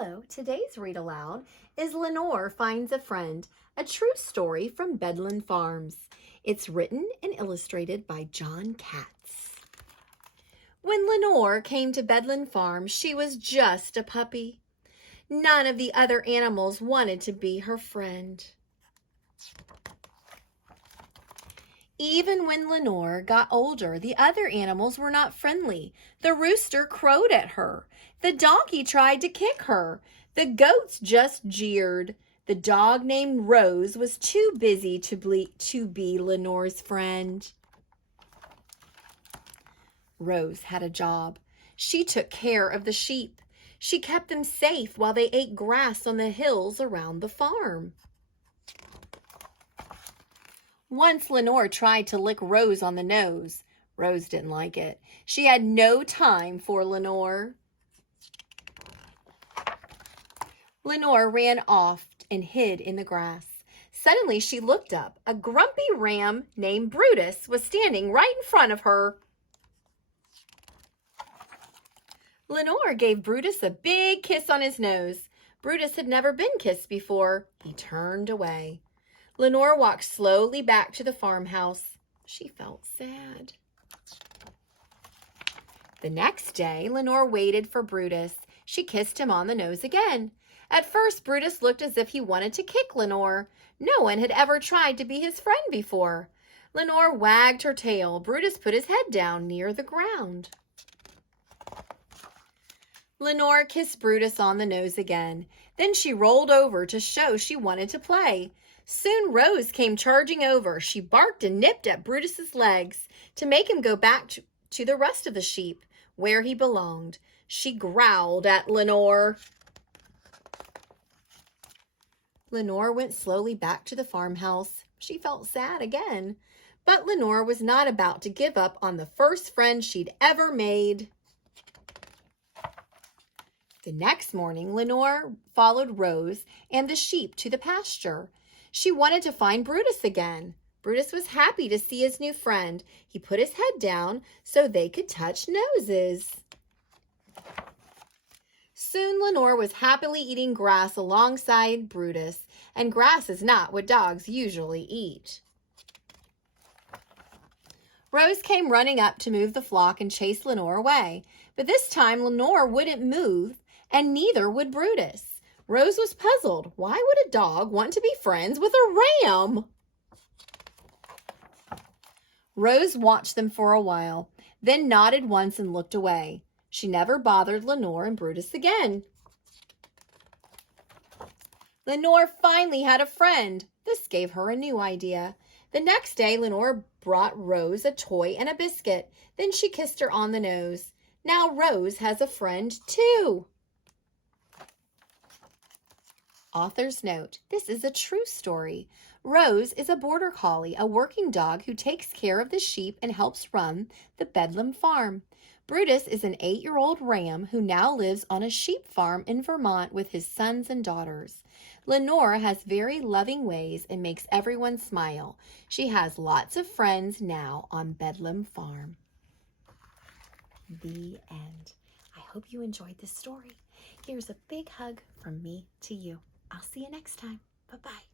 Hello, today's read aloud is Lenore Finds a Friend, a true story from Bedlam Farms. It's written and illustrated by Jon Katz. When Lenore came to Bedlam Farm, she was just a puppy. None of the other animals wanted to be her friend. Even when Lenore got older, the other animals were not friendly. The rooster crowed at her. The donkey tried to kick her. The goats just jeered. The dog named Rose was too busy to be Lenore's friend. Rose had a job. She took care of the sheep. She kept them safe while they ate grass on the hills around the farm. Once Lenore tried to lick Rose on the nose. Rose didn't like it. She had no time for Lenore. Lenore ran off and hid in the grass. Suddenly she looked up. A grumpy ram named Brutus was standing right in front of her. Lenore gave Brutus a big kiss on his nose. Brutus had never been kissed before. He turned away. Lenore walked slowly back to the farmhouse. She felt sad. The next day, Lenore waited for Brutus. She kissed him on the nose again. At first, Brutus looked as if he wanted to kick Lenore. No one had ever tried to be his friend before. Lenore wagged her tail. Brutus put his head down near the ground. Lenore kissed Brutus on the nose again. Then she rolled over to show she wanted to play. Soon Rose came charging over. She barked and nipped at Brutus's legs to make him go back to the rest of the sheep, where he belonged. She growled at Lenore. Lenore went slowly back to the farmhouse. She felt sad again. But Lenore was not about to give up on the first friend she'd ever made. The next morning, Lenore followed Rose and the sheep to the pasture. She wanted to find Brutus again. Brutus was happy to see his new friend. He put his head down so they could touch noses. Soon Lenore was happily eating grass alongside Brutus, and grass is not what dogs usually eat. Rose came running up to move the flock and chase Lenore away, but this time Lenore wouldn't move, and neither would Brutus. Rose was puzzled. Why would a dog want to be friends with a ram? Rose watched them for a while, then nodded once and looked away. She never bothered Lenore and Brutus again. Lenore finally had a friend. This gave her a new idea. The next day, Lenore brought Rose a toy and a biscuit. Then she kissed her on the nose. Now Rose has a friend too. Author's note, this is a true story. Rose is a border collie, a working dog who takes care of the sheep and helps run the Bedlam farm. Brutus is an 8-year-old ram who now lives on a sheep farm in Vermont with his sons and daughters. Lenore has very loving ways and makes everyone smile. She has lots of friends now on Bedlam Farm. The end. I hope you enjoyed this story. Here's a big hug from me to you. I'll see you next time. Bye-bye.